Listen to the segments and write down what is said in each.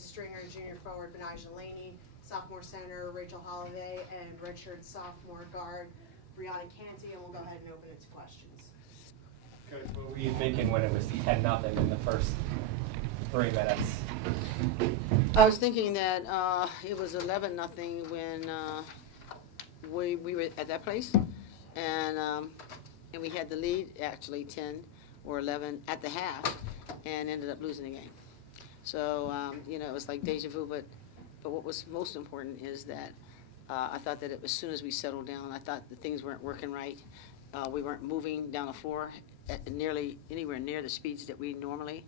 Stringer, junior forward Betnijah Laney, sophomore center Rachel Hollivay, and redshirt sophomore guard Briyona Canty, and we'll go ahead and open it to questions. Coach, what were you thinking when it was 10-0 in the first 3 minutes? I was thinking that it was 11-0 when we were at that place, and we had the lead, actually 10 or 11 at the half, and ended up losing the game. So you know, it was like deja vu. But what was most important is that I thought that as soon as we settled down, I thought that things weren't working right. We weren't moving down the floor at nearly anywhere near the speeds that we normally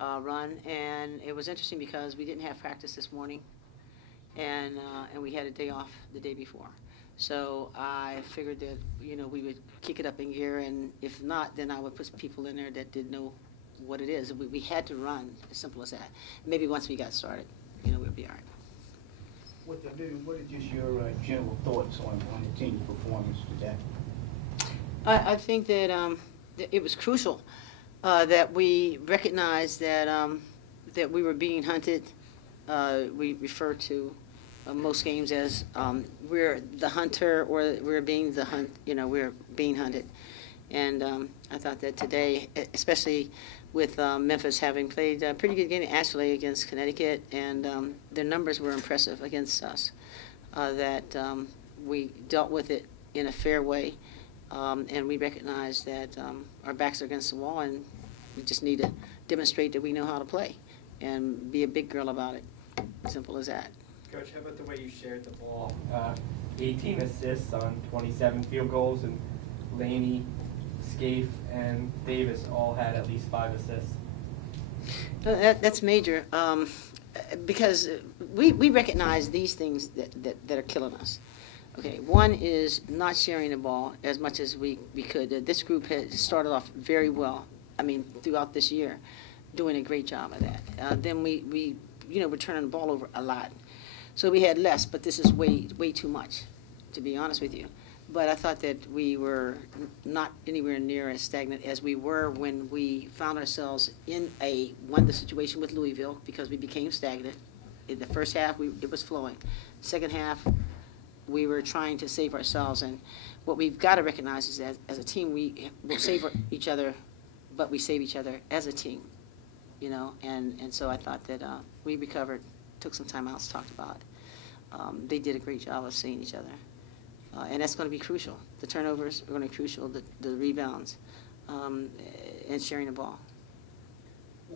run, and it was interesting because we didn't have practice this morning, and we had a day off the day before. So I figured that, you know, we would kick it up in gear, and if not, then I would put people in there that did know what it is. We had to run, as simple as that. Maybe once we got started, you know, we'd be all right. What are just your general thoughts on the team's performance today? I think that it was crucial that we recognized that that we were being hunted. We refer to most games as we're the hunter, or we're being the hunt. You know, we're being hunted. And I thought that today, especially with Memphis having played a pretty good game actually against Connecticut, and their numbers were impressive against us, that we dealt with it in a fair way, and we recognized that our backs are against the wall, and we just need to demonstrate that we know how to play and be a big girl about it. Simple as that. Coach, how about the way you shared the ball? 18 assists on 27 field goals, and Laney, Scaife, and Davis all had at least 5 assists. That's major, because we recognize these things that are killing us. Okay, one is not sharing the ball as much as we could. This group had started off very well, I mean, throughout this year, doing a great job of that. Then we you know, we're turning the ball over a lot. So we had less, but this is way too much, to be honest with you. But I thought that we were not anywhere near as stagnant as we were when we found ourselves in the situation with Louisville, because we became stagnant. In the first half, it was flowing. Second half, we were trying to save ourselves. And what we've got to recognize is that as a team, we will save each other, but we save each other as a team, you know. And so I thought that we recovered, took some time out, talked about it. They did a great job of seeing each other. And that's going to be crucial. The turnovers are going to be crucial, the rebounds, and sharing the ball.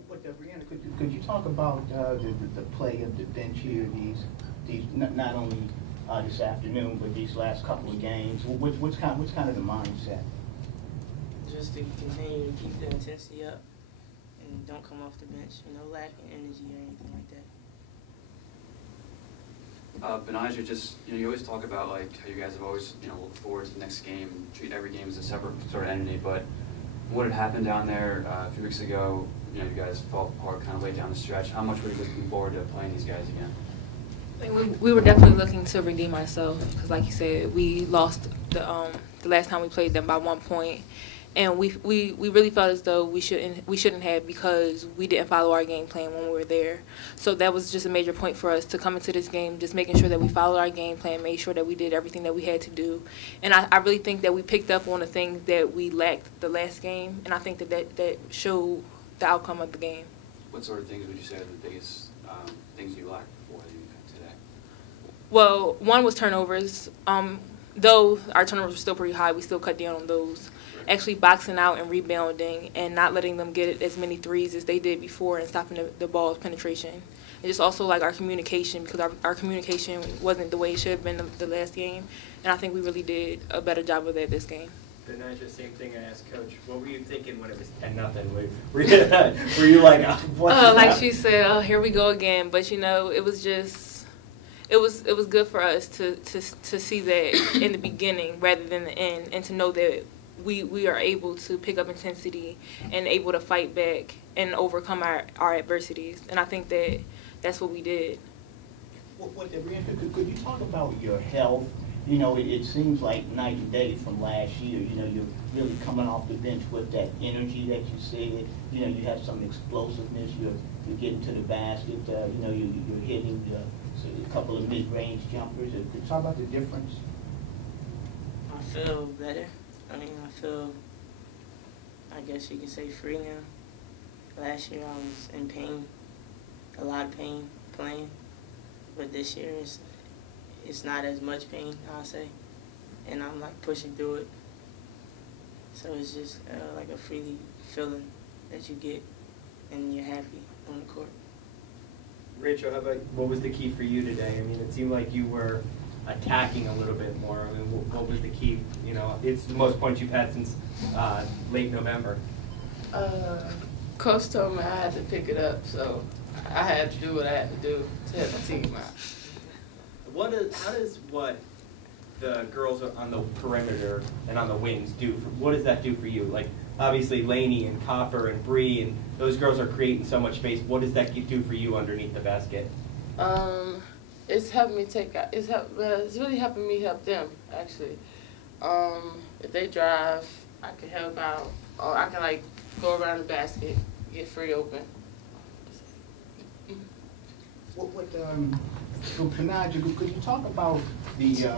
Briyona, could you talk about the play of the bench here, these not only this afternoon, but these last couple of games? What's kind of the mindset? Just to continue to keep the intensity up and don't come off the bench. You know, lack in energy or anything like that. Betnijah, just, you know, you always talk about like how you guys have always, you know, looked forward to the next game and treat every game as a separate sort of entity, but what had happened down there a few weeks ago, you know, you guys fell apart kind of late down the stretch. How much were you looking forward to playing these guys again? I mean, we were definitely looking to redeem ourselves, because like you said, we lost the last time we played them by 1 point. And we really felt as though we shouldn't have, because we didn't follow our game plan when we were there. So that was just a major point for us to come into this game, just making sure that we followed our game plan, made sure that we did everything that we had to do. And I really think that we picked up on the things that we lacked the last game, and I think that showed the outcome of the game. What sort of things would you say are the biggest things you lacked before today? Well, one was turnovers. Though our turnovers were still pretty high, we still cut down on those. Actually boxing out and rebounding and not letting them get as many threes as they did before, and stopping the ball's penetration. And just also like our communication, because our communication wasn't the way it should have been the last game, and I think we really did a better job of that this game. Betnijah, same thing I asked Coach. What were you thinking when it was 10-0? Were you like, what? Like she said, oh, here we go again. But you know, it was just, it was good for us to see that in the beginning rather than the end, and to know that we are able to pick up intensity and able to fight back and overcome our adversities. And I think that that's what we did. Briyona, could you talk about your health you know, it seems like night and day from last year. You know, you're really coming off the bench with that energy that you said. You know, you have some explosiveness. You're getting to the basket. You know, you're hitting a couple of mid-range jumpers. Could you talk about the difference? I feel better. I mean, I guess you could say free now. Last year I was in pain, a lot of pain playing, but this year it's not as much pain, I'll say, and I'm like pushing through it. So it's just like a free feeling that you get, and you're happy on the court. Rachel, how about, what was the key for you today? I mean, it seemed like you were attacking a little bit more. I mean, what was the key? You know, it's the most points you've had since late November. Coach told me I had to pick it up, so I had to do what I had to do to help the team out. How does what the girls on the perimeter and on the wings do? What does that do for you? Like, obviously, Laney and Copper and Bree and those girls are creating so much space. What does that do for you underneath the basket? It's helping me it's really helping me help them, actually. If they drive, I can help out, or I can like go around the basket, get free open. So Betnijah, could you talk about the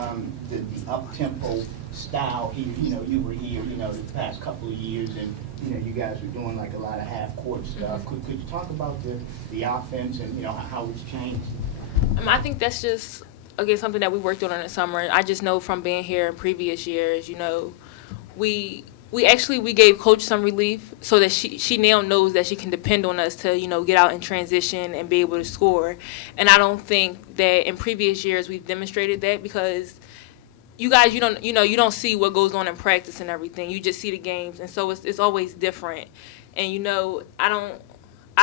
up-tempo style here? You know, you were here, you know, the past couple of years, and you know, you guys were doing like a lot of half-court stuff. Could you talk about the offense and you know how it's changed? I think that's just, again, something that we worked on in the summer. I just know from being here in previous years, you know, we gave Coach some relief so that she now knows that she can depend on us to, you know, get out in transition and be able to score. And I don't think that in previous years we've demonstrated that, because you guys, you don't see what goes on in practice and everything. You just see the games, and so it's always different. And you know, I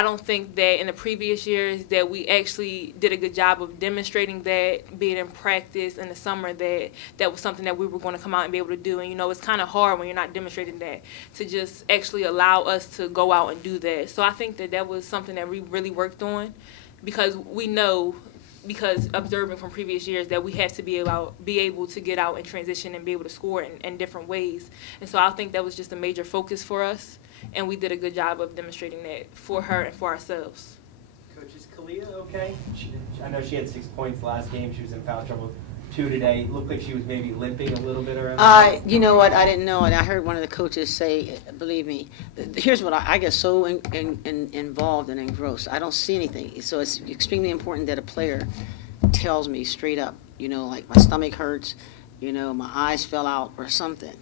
don't think that in the previous years that we actually did a good job of demonstrating that, being in practice in the summer, that was something that we were going to come out and be able to do. And, you know, it's kind of hard when you're not demonstrating that to just actually allow us to go out and do that. So I think that was something that we really worked on, because we know, because observing from previous years, that we have to be able to get out and transition and be able to score in different ways. And so I think that was just a major focus for us. And we did a good job of demonstrating that for her and for ourselves. Coach, is Kalia okay? I know she had 6 points last game. She was in foul trouble 2 today. It looked like she was maybe limping a little bit around. You know what? I didn't know, and I heard one of the coaches say, believe me, here's what I get so involved and engrossed. I don't see anything. So it's extremely important that a player tells me straight up, you know, like my stomach hurts, you know, my eyes fell out or something.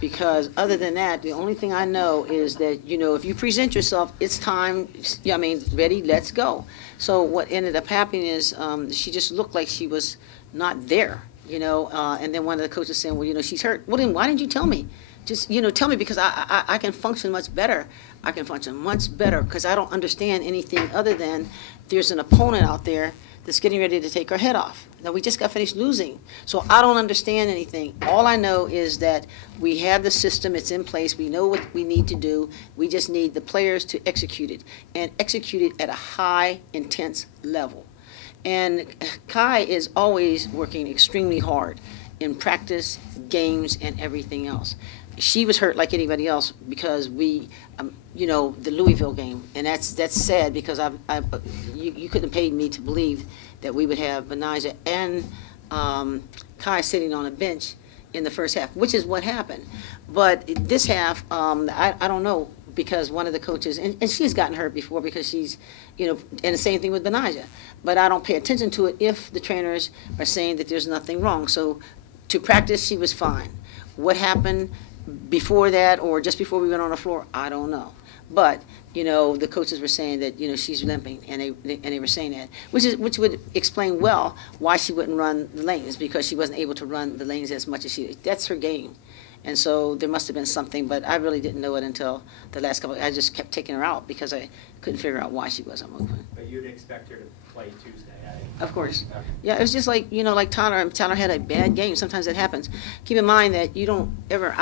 Because other than that, the only thing I know is that, you know, if you present yourself, it's time, I mean, ready, let's go. So what ended up happening is she just looked like she was not there, you know, and then one of the coaches saying, well, you know, she's hurt. Well, then why didn't you tell me? Just, you know, tell me, because I can function much better. I can function much better because I don't understand anything other than there's an opponent out there that's getting ready to take our head off. Now, we just got finished losing, so I don't understand anything. All I know is that we have the system, it's in place, we know what we need to do, we just need the players to execute it, and execute it at a high, intense level. And Kai is always working extremely hard in practice, games, and everything else. She was hurt like anybody else because we, you know, the Louisville game, and that's sad, because you couldn't have paid me to believe that we would have Betnijah and Kai sitting on a bench in the first half, which is what happened. But this half, I don't know, because one of the coaches, and she's gotten hurt before because she's, you know, and the same thing with Betnijah. But I don't pay attention to it if the trainers are saying that there's nothing wrong. So to practice, she was fine. What happened before that or just before we went on the floor, I don't know. But, you know, the coaches were saying that, you know, she's limping, and they were saying that, which would explain well why she wouldn't run the lanes, because she wasn't able to run the lanes as much as that's her game. And so there must have been something, but I really didn't know it until the last couple. I just kept taking her out because I couldn't figure out why she wasn't moving. But you'd expect her to play Tuesday, Of course. Yeah, it was just like, you know, like Tyler had a bad game. Sometimes that happens. Keep in mind that I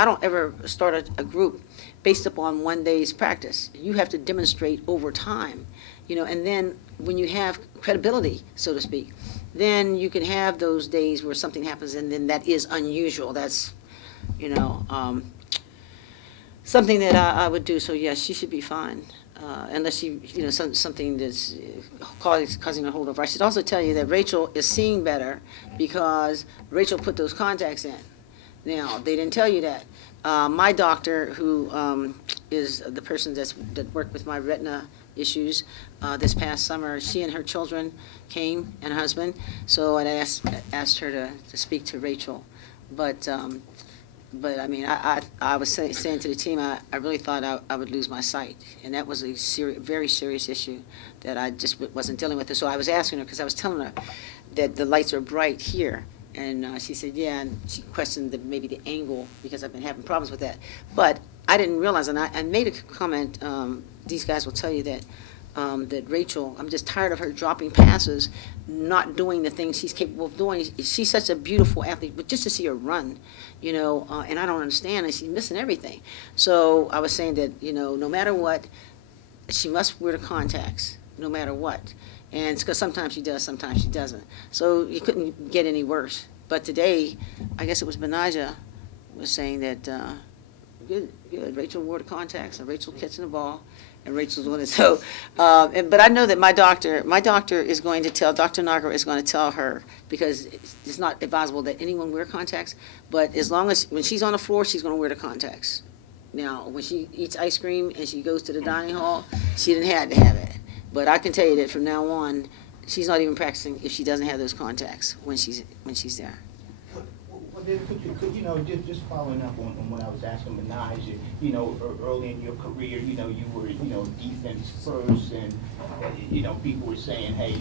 don't ever start a group based upon one day's practice. You have to demonstrate over time. And then when you have credibility, so to speak, then you can have those days where something happens and then that is unusual. That's, something that I would do. So yes, she should be fine. Unless she, something that's causing her holdover. I should also tell you that Rachel is seeing better because Rachel put those contacts in. Now, they didn't tell you that. My doctor, who is the person that worked with my retina issues this past summer, she and her children came, and her husband. So I asked her to speak to Rachel. But I mean, I was saying to the team, I really thought I would lose my sight. And that was a very serious issue that I just wasn't dealing with. So I was asking her, because I was telling her that the lights are bright here. And she said, yeah, and she questioned maybe the angle, because I've been having problems with that. But I didn't realize, and I made a comment, these guys will tell you that, that Rachel, I'm just tired of her dropping passes, not doing the things she's capable of doing. She's such a beautiful athlete, but just to see her run, and I don't understand, and she's missing everything. So I was saying that, no matter what, she must wear the contacts, no matter what. And it's because sometimes she does, sometimes she doesn't. So you couldn't get any worse. But today, I guess it was Betnijah was saying that, good, Rachel wore the contacts, and Rachel catching the ball, and Rachel's doing it. So, but I know that my doctor is going to tell, Dr. Nagar is going to tell her, because it's not advisable that anyone wear contacts, but as long as, when she's on the floor, she's going to wear the contacts. Now, when she eats ice cream and she goes to the dining hall, she didn't have to have it. But I can tell you that from now on, she's not even practicing if she doesn't have those contacts when she's there. Well, then could you just following up on what I was asking Betnijah, early in your career, you were, defense first, and, people were saying, hey,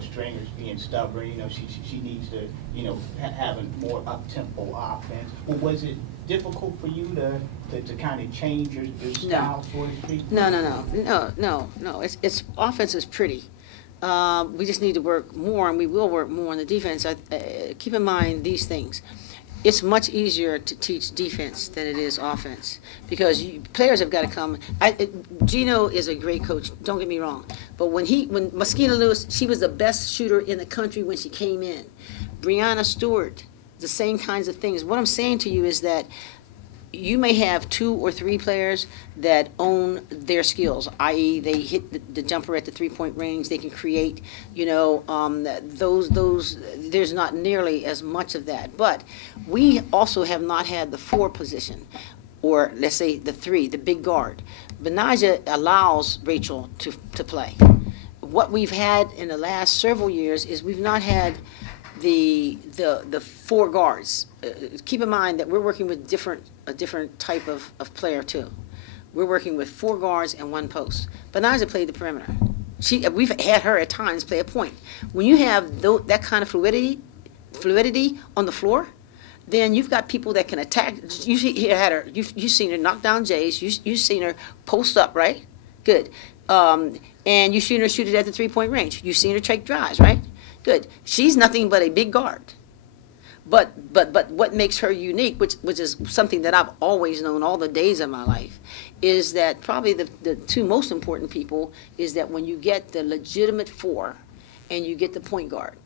Stringer's being stubborn, she needs to, have a more up-tempo offense. Well, was it difficult for you to kind of change your style, so to speak? No. It's offense is pretty. We just need to work more, and we will work more on the defense. Keep in mind these things. It's much easier to teach defense than it is offense, because players have got to come. Gino is a great coach, don't get me wrong, but when Moschina Lewis, she was the best shooter in the country when she came in. Brianna Stewart, the same kinds of things. What I'm saying to you is that you may have 2 or 3 players that own their skills, i.e. they hit the jumper at the three-point range, they can create, those, there's not nearly as much of that. But we also have not had the 4 position, or let's say the 3, the big guard. Betnijah allows Rachel to play. What we've had in the last several years is we've not had the 4 guards. Keep in mind that we're working with a different type of player too. We're working with 4 guards and 1 post. Betnijah played the perimeter. We've had her at times play a point. When you have that kind of fluidity on the floor, then you've got people that can attack. You've seen her knock down Jays. You've seen her post up, right? Good. And you've seen her shoot it at the three-point range. You've seen her take drives, right? Good. She's nothing but a big guard. But what makes her unique, which is something that I've always known all the days of my life, is that probably the 2 most important people is that when you get the legitimate 4 and you get the point guard,